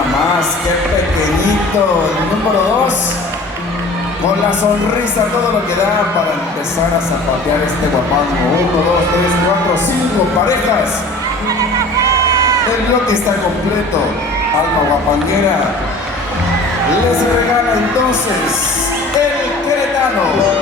nada más, qué pequeñito. El número 2, con la sonrisa, todo lo que da para empezar a zapatear este guapango. 1, 2, 3, 4, 5 parejas. El bloque está completo. Alma guapanguera les regala entonces el queretano.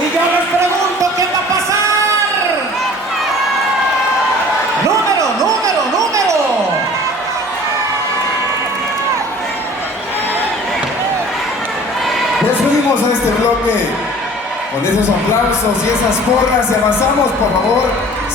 Y yo les pregunto, ¿qué va a pasar? ¡Número! Despedimos a este bloque con esos aplausos y esas porras y avanzamos, por favor.